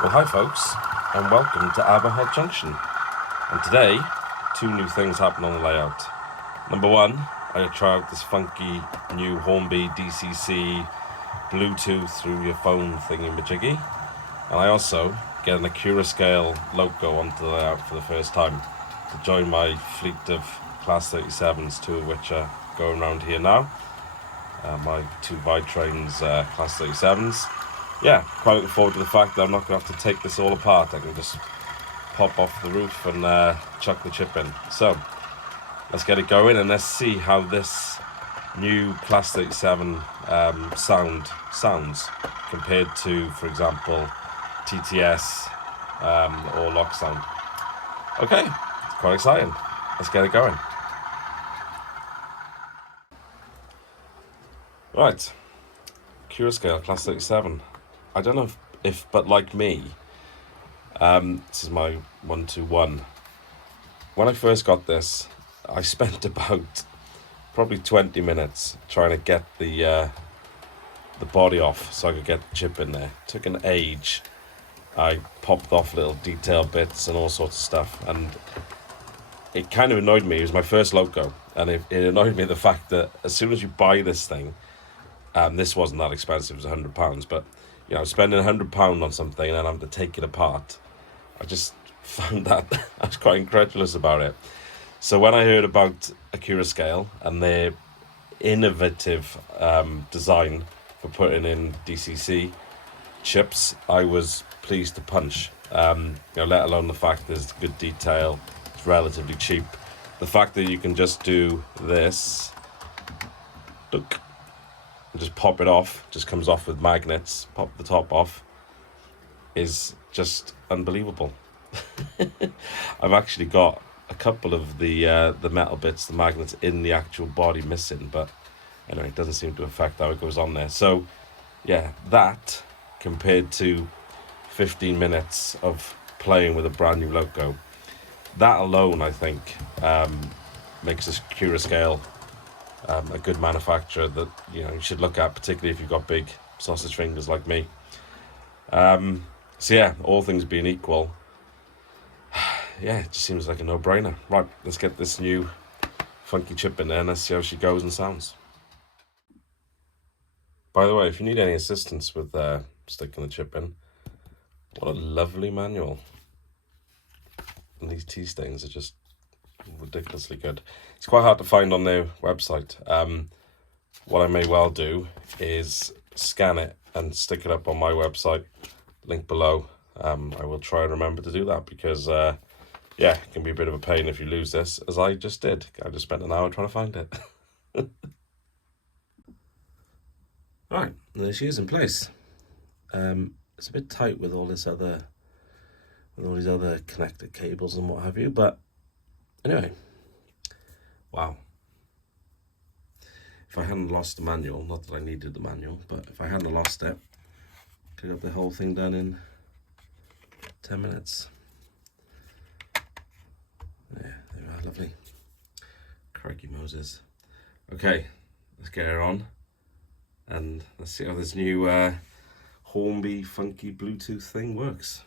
Well, hi folks, and welcome to Aber Halt Junction. And today, two new things happen on the layout. Number one, I try out this funky new Hornby DCC Bluetooth through your phone thingy-majiggy. And I also get an Accurascale loco onto the layout for the first time to join my fleet of Class 37s, two of which are going around here now. My two ViTrains Class 37s. Yeah, quite looking forward to the fact that I'm not going to have to take this all apart. I can just pop off the roof and chuck the chip in. So, let's get it going and let's see how this new Class 37 sounds compared to, for example, TTS or lock sound. Okay, it's quite exciting. Let's get it going. Right, Accurascale Class 37. I don't know if but like me, this is my 121. When I first got this, I spent about probably 20 minutes trying to get the body off so I could get the chip in there. It took an age. I popped off little detail bits and all sorts of stuff, and it kind of annoyed me. It was my first loco, and it annoyed me the fact that as soon as you buy this thing, this wasn't that expensive, it was £100, but you know, spending £100 on something and then having to take it apart, I just found that I was quite incredulous about it. So when I heard about Accurascale and their innovative design for putting in DCC chips, I was pleased to punch. You know, let alone the fact there's good detail, it's relatively cheap. The fact that you can just do this, look, and just pop it off, just comes off with magnets, pop the top off, is just unbelievable. I've actually got a couple of the metal bits, the magnets in the actual body missing, but anyway, it doesn't seem to affect how it goes on there. So yeah, that compared to 15 minutes of playing with a brand new loco, that alone I think makes this Accurascale a good manufacturer that you should look at, particularly if you've got big sausage fingers like me. So yeah, all things being equal, yeah, it just seems like a no-brainer. Right, let's get this new funky chip in there and let's see how she goes and sounds. By the way, if you need any assistance with sticking the chip in, what a lovely manual. And these tea stains are just ridiculously good. It's quite hard to find on their website. What I may well do is scan it and stick it up on my website, link below. I will try and remember to do that because yeah, it can be a bit of a pain if you lose this, as I just did. I just spent an hour trying to find it. Right, there she is in place. It's a bit tight with all these other connected cables and what have you, but anyway, wow. If I hadn't lost the manual, not that I needed the manual, but if I hadn't lost it, I could have the whole thing done in 10 minutes. Yeah, there we are, lovely. Crikey Moses. Okay, let's get her on and let's see how this new Hornby funky Bluetooth thing works.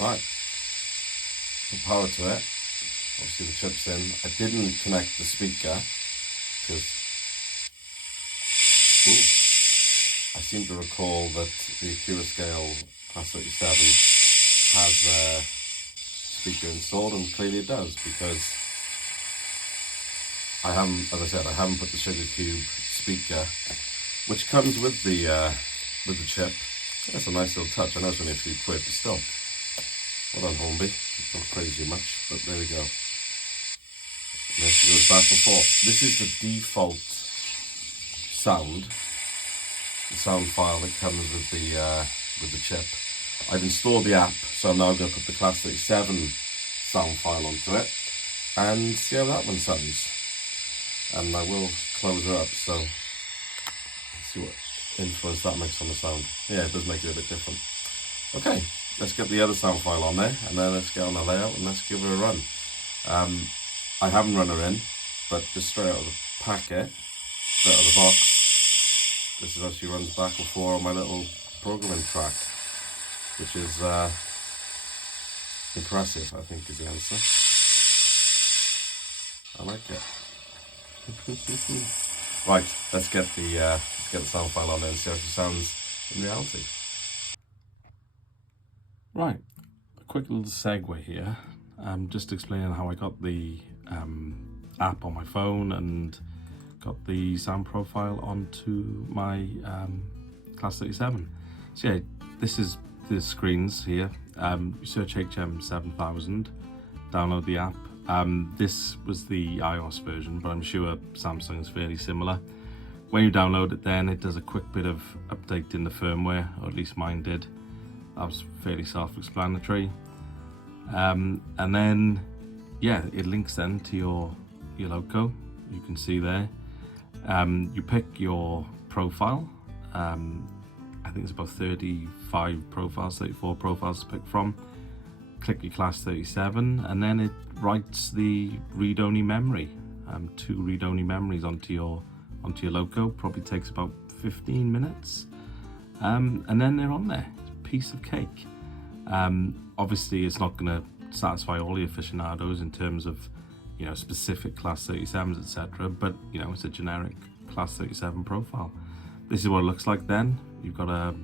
Right, some power to it. Obviously the chip's in. I didn't connect the speaker because I seem to recall that the Accurascale Class 37 has a speaker installed, and clearly it does, because I haven't, as I said, I haven't put the Sugar Cube speaker, which comes with the chip. That's a nice little touch. I know it's only a few quid, but still. Well done, Hornby. It's not crazy much, but there we go. And this goes back and forth. This is the default sound, the sound file that comes with the chip. I've installed the app, so I'm now going to put the Class 37 sound file onto it and see how that one sounds. And I will close her up, so see what influence that makes on the sound. Yeah, it does make it a bit different. Okay, let's get the other sound file on there, and then let's get on the layout and let's give her a run. I haven't run her in, but just straight out of the packet, straight out of the box, This is how she runs back and forth on my little programming track, which is impressive, I think, is the answer. I like it. Right, let's get the sound file on there and see how she sounds in reality. Right, a quick little segue here. Just explaining how I got the app on my phone and got the sound profile onto my Class 37. So yeah, this is the screens here. You search HM7000, download the app. This was the iOS version, but I'm sure Samsung is fairly similar. When you download it, then it does a quick bit of update in the firmware, or at least mine did. That was fairly self-explanatory. And then, yeah, it links then to your loco. You can see there. You pick your profile. I think it's about 34 profiles to pick from. Click your Class 37, and then it writes the read-only memory. 2 read-only memories onto your loco. Probably takes about 15 minutes. And then they're on there. It's a piece of cake. Obviously, it's not going to satisfy all the aficionados in terms of, you know, specific Class 37s, etc. But, you know, it's a generic Class 37 profile. This is what it looks like then. You've got a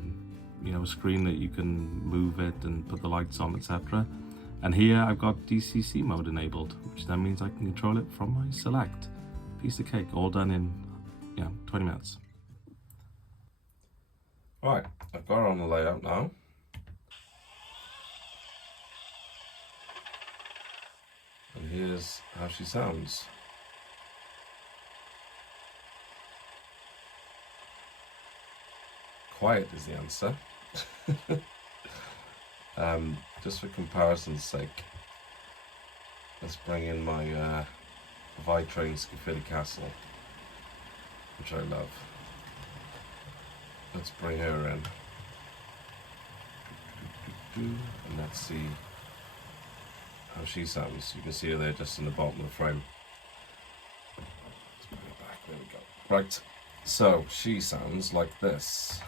screen that you can move it and put the lights on, etc. And here I've got DCC mode enabled, which then means I can control it from my select. Piece of cake, all done in 20 minutes. Right, I've got her on the layout now. And here's how she sounds. Quiet is the answer. Just for comparison's sake, let's bring in my ViTrains Castle, which I love. Let's bring her in. And let's see how she sounds. You can see her there just in the bottom of the frame. Let's bring her back, there we go. Right, so she sounds like this.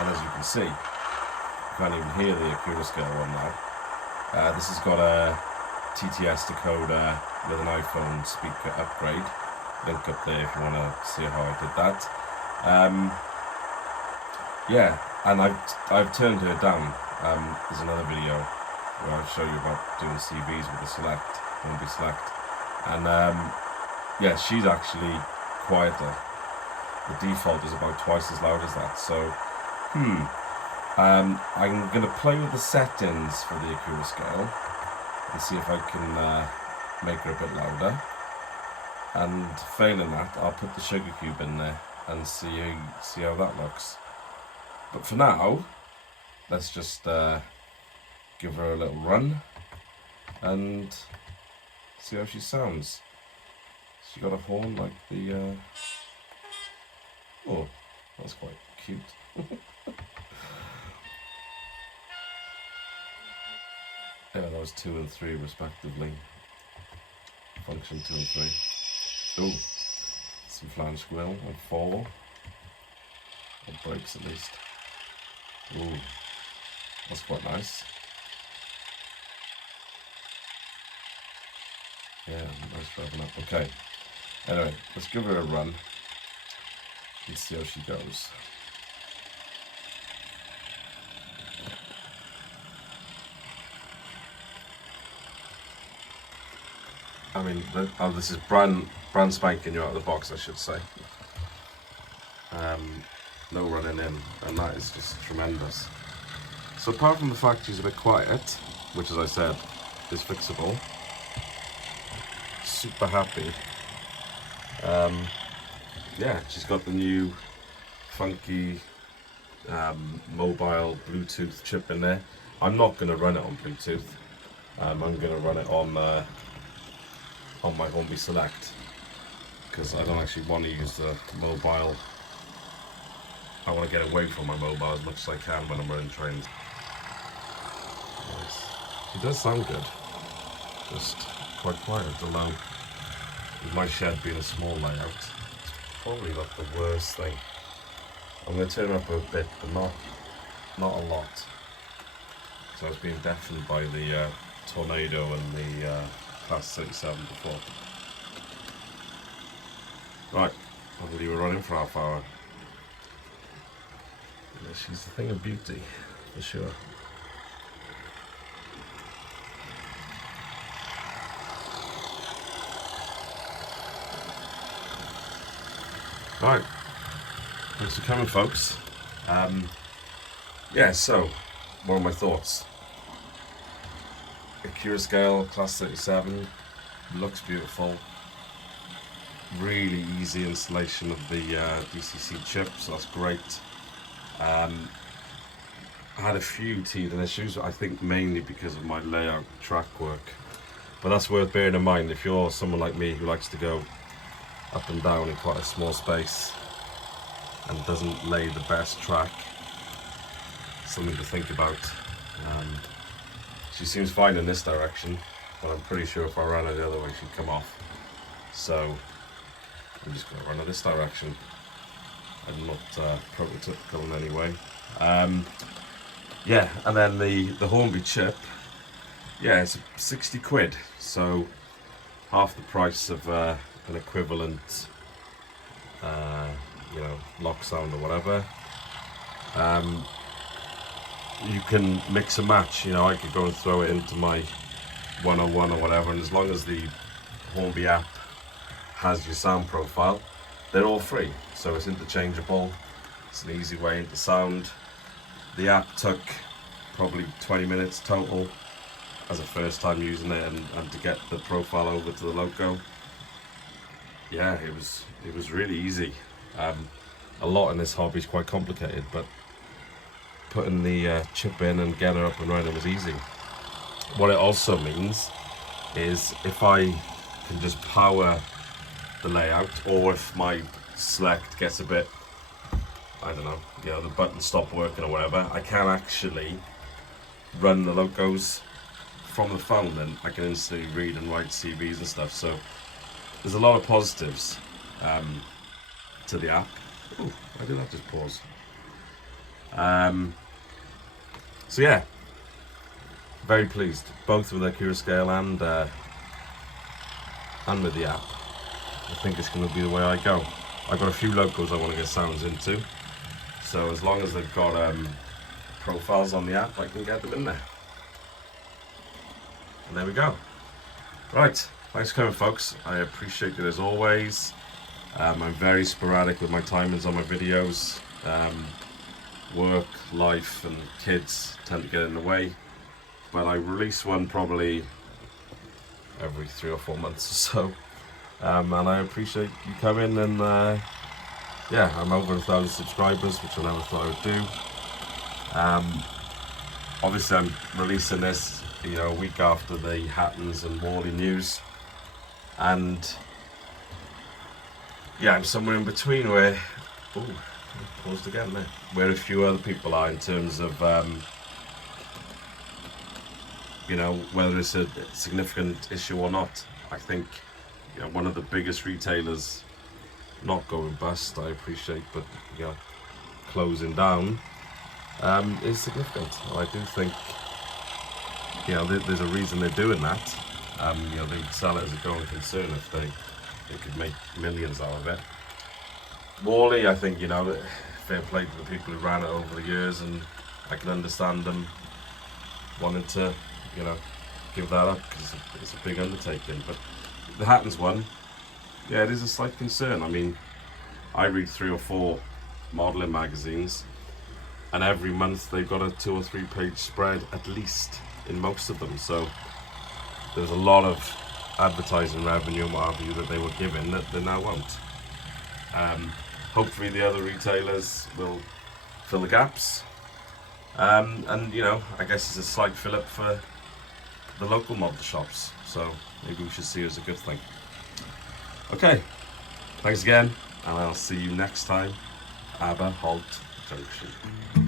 And as you can see, you can't even hear the Accurascale one now. This has got a TTS decoder with an iPhone speaker upgrade. Link up there if you want to see how I did that. Yeah, and I've turned her down. There's another video where I show you about doing CVs with the select, Hornby select. And yeah, she's actually quieter. The default is about twice as loud as that. So I'm going to play with the settings for the Accurascale and see if I can make her a bit louder. And failing that, I'll put the sugar cube in there and see how that looks. But for now, let's just give her a little run and see how she sounds. She got a horn like the... Oh, that's quite cute. Yeah, that was 2 and 3 respectively. Function 2 and 3. Ooh, some flange squeal and 4. Or brakes at least. Ooh, that's quite nice. Yeah, nice revving up. Okay, anyway, let's give her a run and see how she goes. I mean, this is brand spanking new out of the box, I should say. No running in, and that is just tremendous. So apart from the fact she's a bit quiet, which as I said, is fixable, super happy. Yeah, she's got the new funky mobile Bluetooth chip in there. I'm not going to run it on Bluetooth. I'm going to run it on my Hornby Select, because I don't actually want to use the mobile. I want to get away from my mobile as much as I can when I'm running trains. Nice. It does sound good, just quite quiet, although with my shed being a small layout, it's probably not the worst thing. I'm going to turn it up a bit, but not a lot. So I was being deafened by the tornado and the Class 37 before. Right, I believe we're running for half hour. Yeah, she's a thing of beauty, for sure. Right, thanks for coming, folks. Yeah, so, what are my thoughts? Accurascale Class 37 looks beautiful. Really easy installation of the DCC chip, so that's great. I had a few teething issues, I think mainly because of my layout track work. But that's worth bearing in mind if you're someone like me who likes to go up and down in quite a small space and doesn't lay the best track. Something to think about. She seems fine in this direction, but I'm pretty sure if I ran her the other way she'd come off. So I'm just going to run her this direction. I'm not prototypical in any way. Yeah, and then the Hornby chip, yeah, it's 60 quid, so half the price of an equivalent you know, lock sound or whatever. You can mix and match, you know, I could go and throw it into my 101 or whatever, and as long as the Hornby app has your sound profile, they're all free, so it's interchangeable. It's an easy way into sound. The app took probably 20 minutes total as a first time using it, and to get the profile over to the loco. Yeah, it was really easy. A lot in this hobby is quite complicated, but putting the chip in and getting her up and running was easy. What it also means is if I can just power the layout, or if my select gets a bit, I don't know, you know, the buttons stop working or whatever, I can actually run the locos from the phone, and I can instantly read and write CVs and stuff. So there's a lot of positives to the app. Ooh, why did that just pause? So yeah, very pleased both with Accurascale and with the app. I think it's going to be the way I go. I've got a few locals I want to get sounds into, so as long as they've got profiles on the app, I can get them in there. And there we go. Right, thanks for coming, folks. I appreciate it as always. I'm very sporadic with my timings on my videos. Work, life and kids tend to get in the way, but I release one probably every 3 or 4 months or so. And I appreciate you coming, and yeah, I'm over 1,000 subscribers, which I never thought I would do. Obviously I'm releasing this, you know, a week after the Hattons and Warley news, and yeah, I'm somewhere in between where, ooh, paused again there, where a few other people are in terms of you know, whether it's a significant issue or not. I think, you know, one of the biggest retailers not going bust, I appreciate, but you know, closing down is significant. I do think, you know, there's a reason they're doing that. You know, they'd sell it as a going concern if they could make millions out of it. Warley, I think, you know, fair play to the people who ran it over the years, and I can understand them wanting to, you know, give that up because it's a big undertaking. But the Hattons one, yeah, it is a slight concern. I mean, I read 3 or 4 modelling magazines, and every month they've got a 2 or 3 page spread at least in most of them. So there's a lot of advertising revenue and what have you that they were given that they now won't. Hopefully the other retailers will fill the gaps, and you know, I guess it's a slight fill up for the local model shops, so maybe we should see it as a good thing. Okay, thanks again, and I'll see you next time. Aber Halt Junction.